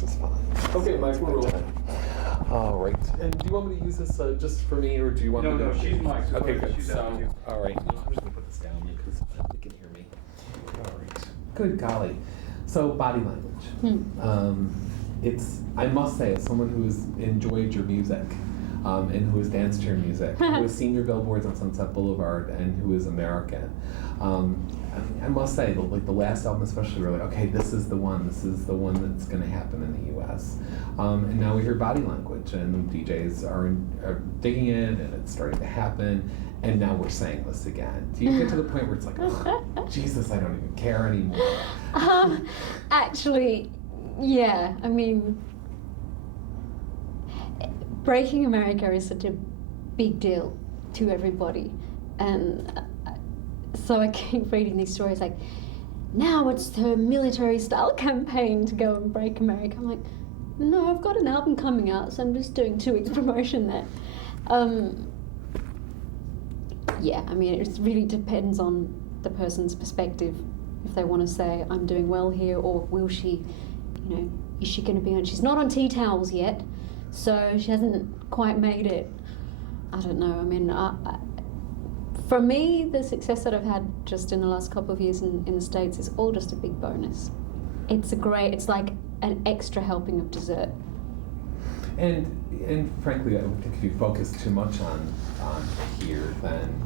Yours is fine. Okay, Mike, we're rolling. All right. And do you want me to use this just for me, or do you want me to? No, she's Mike. So okay, good. She's So, all right. I'm just gonna put this down because you can hear me. All right. Good golly. So, body language. I must say, as someone who has enjoyed your music, and who has danced to your music, who has seen your billboards on Sunset Boulevard, and who is American, I must say, the last album especially, we're like, okay, this is the one that's going to happen in the U.S. And now we hear body language, and DJs are digging it, and it's starting to happen, and now we're saying this again. Do you get to the point where it's like, oh, Jesus, I don't even care anymore? Actually, yeah, I mean, breaking America is such a big deal to everybody, and so I keep reading these stories like, now it's the military style campaign to go and break America. I'm like, no, I've got an album coming out, so I'm just doing 2 weeks promotion there. Yeah, I mean, it really depends on the person's perspective. If they want to say, I'm doing well here, or will she, is she going to be on, she's not on tea towels yet, so she hasn't quite made it. I don't know, I mean, for me, the success that I've had just in the last couple of years in the States is all just a big bonus. It's like an extra helping of dessert. And frankly, I think if you focus too much on here, then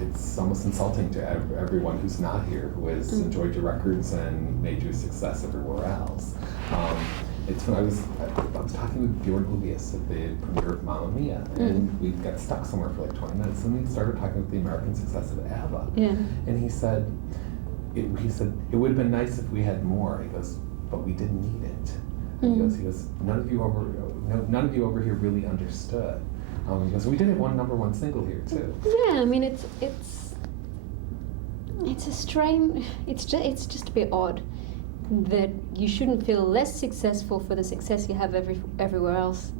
it's almost insulting to everyone who's not here, who has enjoyed your records and made you a success everywhere else. It's when I was talking with Bjorn Ulvaeus at the premiere of Mamma Mia, and we got stuck somewhere for like 20 minutes, and we started talking about the American success of ABBA. Yeah. And he said, it would have been nice if we had more. He goes, but we didn't need it. He goes, none of you over here really understood. He goes, we did have one #1 single here too. Yeah, I mean it's a strange. It's just a bit odd that you shouldn't feel less successful for the success you have everywhere else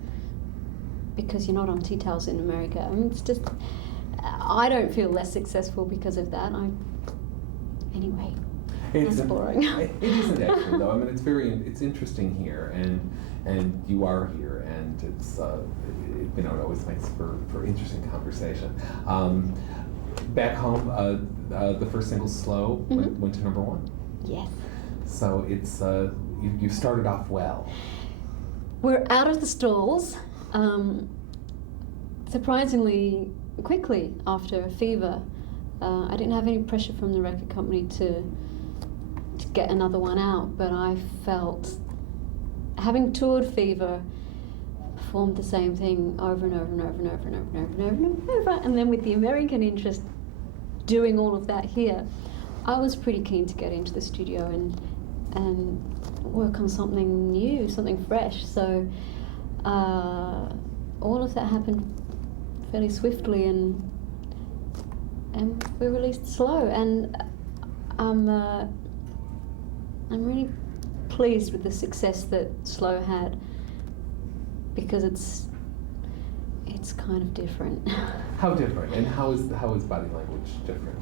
because you're not on tea towels in America. I mean, it's just, I don't feel less successful because of that. Anyway, that's boring. It isn't actually though. I mean, it's interesting here, and you are here, and it's it always makes for interesting conversation. Back home, the first single, "Slow," went to #1. Yes. So it's you started off well. We're out of the stalls, surprisingly quickly after Fever. I didn't have any pressure from the record company to get another one out, but I felt, having toured Fever, performed the same thing over and over and over and over and over and over and over and over, and then with the American interest doing all of that here, I was pretty keen to get into the studio and work on something new, something fresh. So all of that happened fairly swiftly, and we released Slow, and I'm really pleased with the success that Slow had, because it's kind of different. How different? And how is body language different?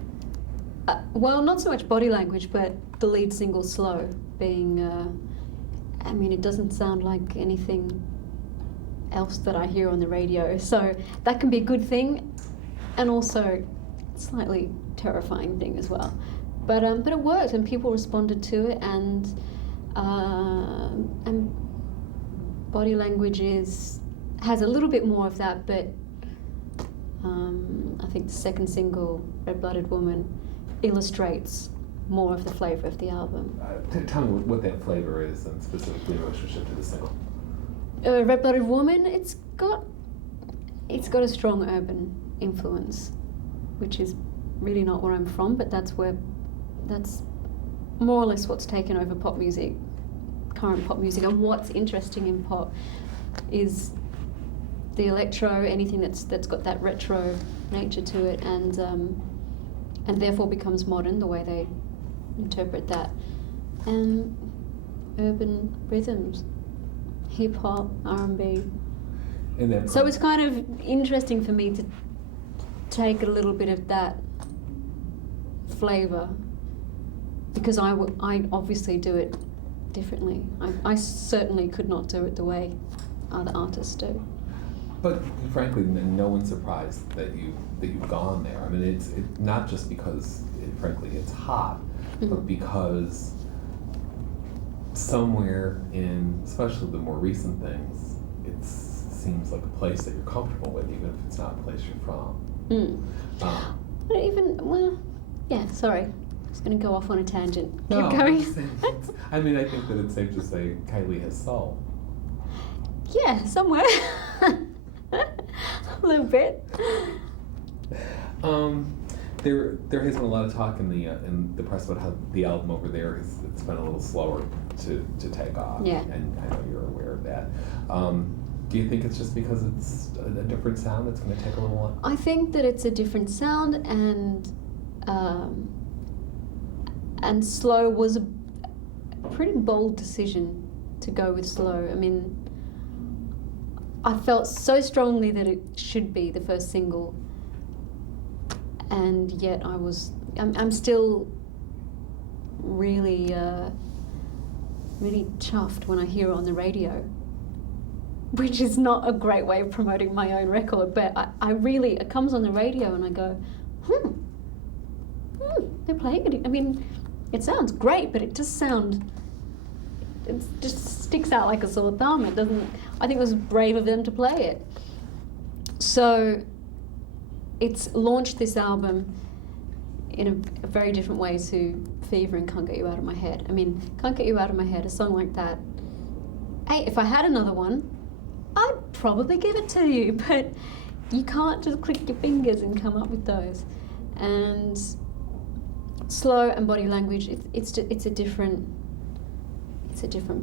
Well, not so much body language, but the lead single, Slow, being, I mean, it doesn't sound like anything else that I hear on the radio, so that can be a good thing, and also slightly terrifying thing as well. But it worked, and people responded to it, and body language has a little bit more of that, but I think the second single, Red Blooded Woman, illustrates more of the flavour of the album. Tell me what that flavour is, and specifically in relationship to the single. Red Blooded Woman, it's got a strong urban influence, which is really not where I'm from, but that's more or less what's taken over pop music, current pop music. And what's interesting in pop is the electro, anything that's got that retro nature to it, and therefore becomes modern, the way they interpret that, and urban rhythms, hip hop, R&B. So it's kind of interesting for me to take a little bit of that flavour, because I obviously do it differently. I certainly could not do it the way other artists do. But frankly, no one's surprised that you've gone there. I mean, it's not just because, frankly, it's hot, but because somewhere in, especially the more recent things, it seems like a place that you're comfortable with, even if it's not a place you're from. Not even, well, yeah, sorry. I was going to go off on a tangent. No, Keep going. I mean, I think that it's safe to say Kylie has soul. Yeah, somewhere. A little bit. There has been a lot of talk in the press about how the album over there it's been a little slower to take off. Yeah. And I know you're aware of that. Do you think it's just because it's a different sound that's going to take a little while? I think that it's a different sound, and slow was a pretty bold decision to go with slow. I mean, I felt so strongly that it should be the first single, and yet I'm still really really chuffed when I hear it on the radio, which is not a great way of promoting my own record, but I really, it comes on the radio and I go, they're playing it. I mean, it sounds great, but it just sticks out like a sore thumb. It doesn't, I think it was brave of them to play it. So it's launched this album in a very different way to Fever and Can't Get You Out of My Head. I mean, Can't Get You Out of My Head, a song like that, hey, if I had another one, I'd probably give it to you, but you can't just click your fingers and come up with those. And slow and body language, it's a different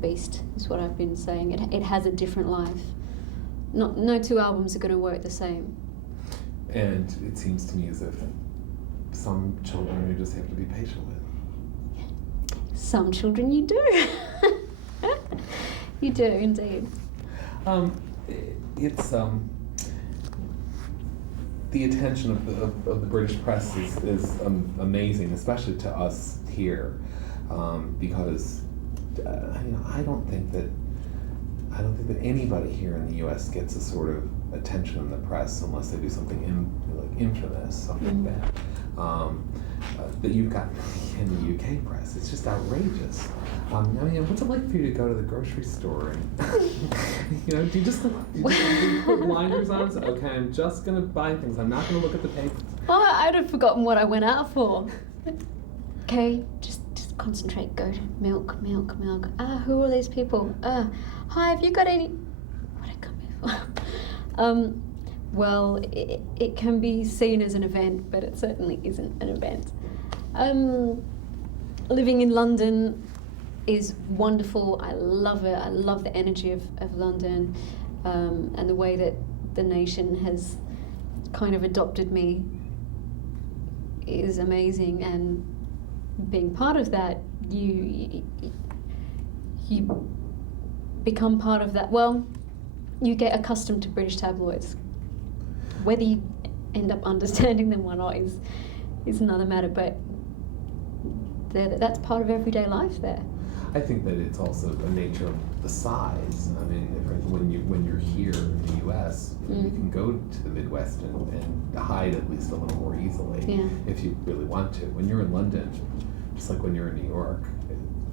beast, is what I've been saying. It has a different life. No two albums are going to work the same. And it seems to me as if some children you just have to be patient with. Some children you do. You do indeed. It's the attention of the British press is amazing, especially to us here, because I don't think that anybody here in the U.S. gets a sort of attention in the press unless they do something like infamous, something like that. That you've got in the UK press. It's just outrageous. I mean, what's it like for you to go to the grocery store and, do you just put blinders on? So, okay, I'm just going to buy things. I'm not going to look at the papers. Oh, I'd have forgotten what I went out for. Okay, just concentrate. Go to milk. Who are these people? Hi, have you got any... What did I come here for? Well, it can be seen as an event, but it certainly isn't an event. Living in London is wonderful. I love it. I love the energy of London, and the way that the nation has kind of adopted me is amazing. And being part of that, you become part of that. Well, you get accustomed to British tabloids. Whether you end up understanding them or not is another matter, but that's part of everyday life there. I think that it's also the nature of the size. I mean, when you're here in the U.S., you can go to the Midwest and hide at least a little more easily if you really want to. When you're in London, just like when you're in New York,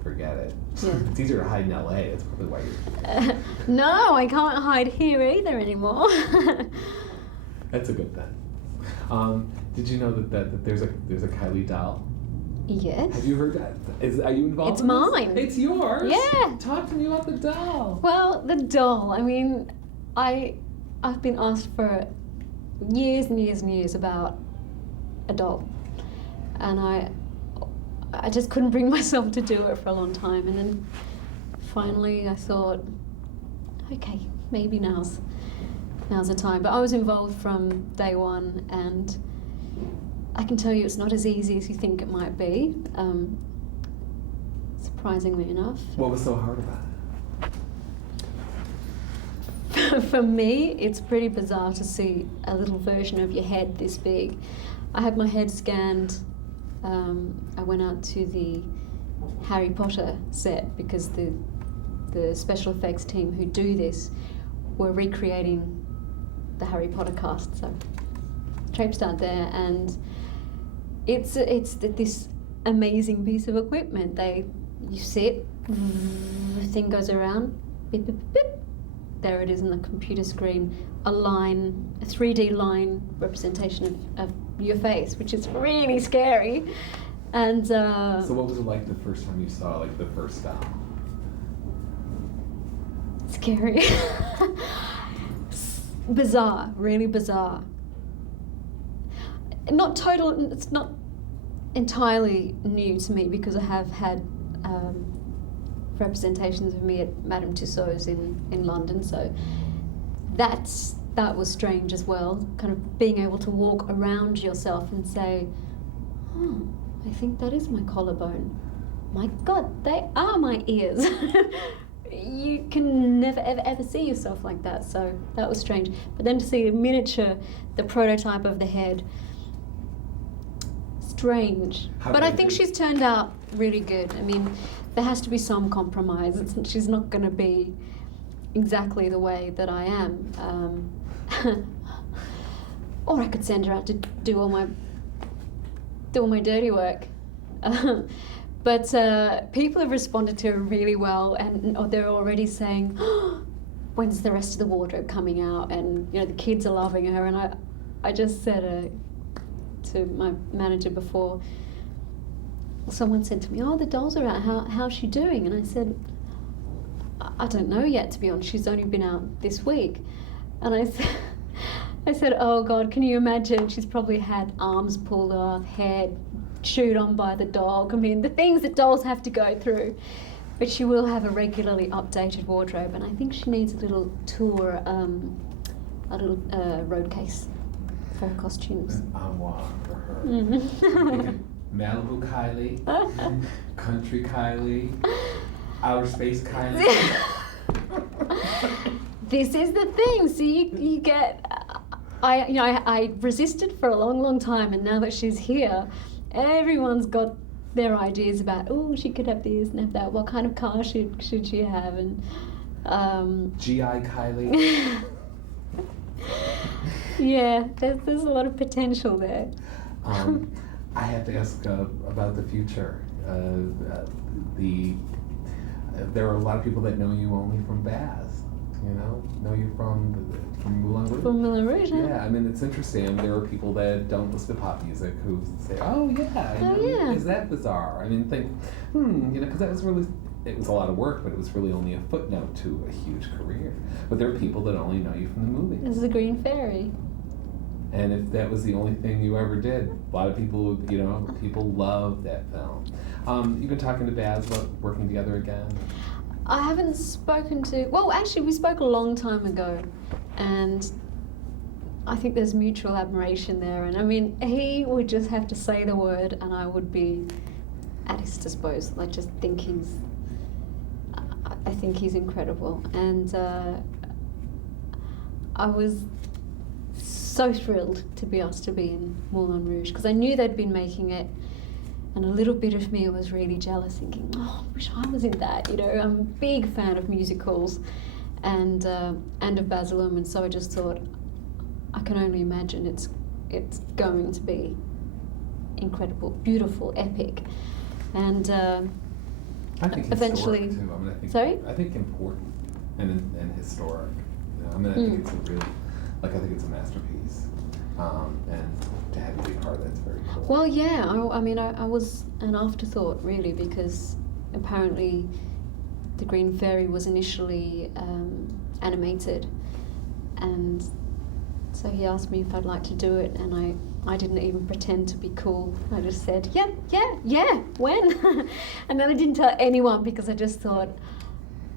forget it. Yeah. It's easier to hide in L.A. That's probably why you're... No, I can't hide here either anymore. That's a good thing. Did you know that there's a Kylie doll? Yes. Have you heard that? Are you involved? It's in mine. This? It's yours. Yeah. Talk to me about the doll. Well, the doll. I mean, I've been asked for years and years and years about a doll, and I just couldn't bring myself to do it for a long time, and then finally I thought, okay, maybe now's the time. But I was involved from day one, and I can tell you it's not as easy as you think it might be, surprisingly enough. What was so hard about it? For me, it's pretty bizarre to see a little version of your head this big. I had my head scanned. I went out to the Harry Potter set, because the special effects team who do this were recreating the Harry Potter cast. So traipsed out there, and it's this amazing piece of equipment. You sit, the thing goes around, beep, beep, beep, there it is on the computer screen, a 3D line representation of your face, which is really scary. And so what was it like the first time you saw like the first doll? Scary. Bizarre, really bizarre. It's not entirely new to me, because I have had representations of me at Madame Tussauds in London, so that was strange as well, kind of being able to walk around yourself and say, oh, I think that is my collarbone. My God, they are my ears. You can never ever see yourself like that, so that was strange. But then to see a miniature, the prototype of the head, strange. But I think she's turned out really good. I mean, there has to be some compromise. She's not going to be exactly the way that I am. Or I could send her out to do all my dirty work. But people have responded to her really well, and they're already saying, oh, when's the rest of the wardrobe coming out? And the kids are loving her. And I just said to my manager before, someone said to me, oh, the dolls are out, how's she doing? And I said, I don't know yet, to be honest. She's only been out this week. And I said, oh God, can you imagine? She's probably had arms pulled off, head chewed on by the dog. I mean, the things that dolls have to go through. But she will have a regularly updated wardrobe, and I think she needs a little tour, a little road case for her costumes. An armoire for her. Mm-hmm. Malibu Kylie, Country Kylie, Outer Space Kylie. This is the thing. So you get. I resisted for a long time, and now that she's here, everyone's got their ideas about, oh, she could have this and have that. What kind of car should she have? And GI Kylie. Yeah, there's a lot of potential there. I have to ask about the future. There are a lot of people that know you only from Baz. Know you from Moulin Rouge. From Moulin Rouge, huh? Yeah, I mean, it's interesting. There are people that don't listen to pop music who say, oh yeah, yeah. Is that bizarre? I mean, think, because that was really, it was a lot of work, but it was really only a footnote to a huge career. But there are people that only know you from the movies. This is the Green Fairy. And if that was the only thing you ever did, a lot of people, people love that film. You've been talking to Baz about working together again? I haven't spoken to... Well, actually, we spoke a long time ago, and I think there's mutual admiration there. And I mean, he would just have to say the word, and I would be at his disposal. I just think I think he's incredible. And I was so thrilled to be asked to be in Moulin Rouge, because I knew they'd been making it, and a little bit of me was really jealous, thinking, oh, I wish I was in that. I'm a big fan of musicals and of Baz Luhrmann, so I just thought, I can only imagine it's going to be incredible, beautiful, epic. And I think eventually, historic too. I mean, I think important and historic. I think it's a really, I think it's a masterpiece. And to have you be part of that's very cool. Well, yeah, I was an afterthought, really, because apparently the Green Fairy was initially animated, and so he asked me if I'd like to do it, and I didn't even pretend to be cool. I just said, yeah, when? And then I didn't tell anyone, because I just thought,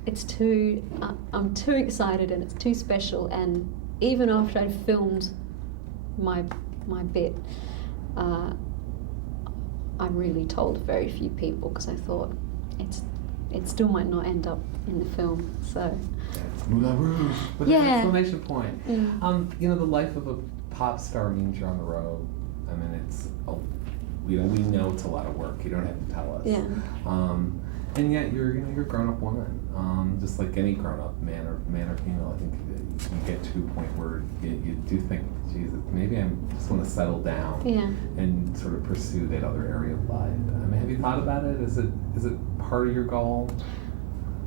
I'm too excited and it's too special. And even after I'd filmed my bit, I really told very few people, because I thought it still might not end up in the film. So it's Moulin Rouge with an exclamation point. The life of a pop star means you're on the road. I mean, we know it's a lot of work. You don't have to tell us. Yeah. And yet you're a grown up woman, just like any grown up man or female. I think you get to a point where you do think, Jesus, maybe I just want to settle down and sort of pursue that other area of life. I mean, have you thought about it? Is it part of your goal?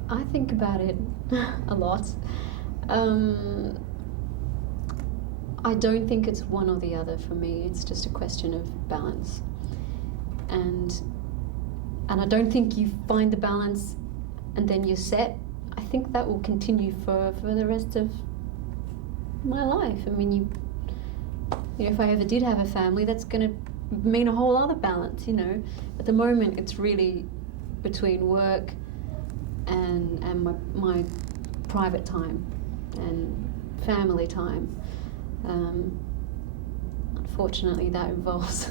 I think about it a lot. I don't think it's one or the other for me. It's just a question of balance. And I don't think you find the balance and then you're set. I think that will continue for the rest of my life. I mean, you know, if I ever did have a family, that's going to mean a whole other balance, you know. At the moment, it's really between work and my private time and family time. Unfortunately, that involves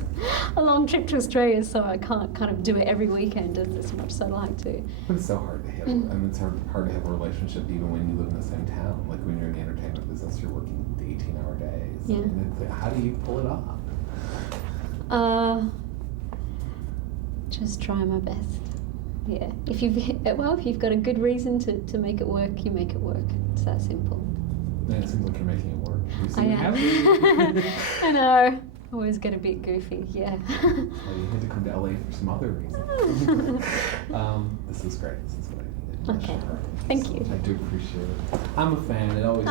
a long trip to Australia, so I can't kind of do it every weekend as much as I'd like to. But it's so hard to have. I mean, it's hard to have a relationship even when you live in the same town. Like when you're in the entertainment business, you're working 18-hour days. Yeah. And it's like, how do you pull it off? Just try my best. Yeah. If you've got a good reason to make it work, you make it work. It's that simple. Man, it seems like you're making it work. You I seem to have am. it. I know. Always get a bit goofy. Yeah. Well, you had to come to LA for some other reason. This is great. This is what I needed. Okay. Thank you. I do appreciate it. I'm a fan. It always.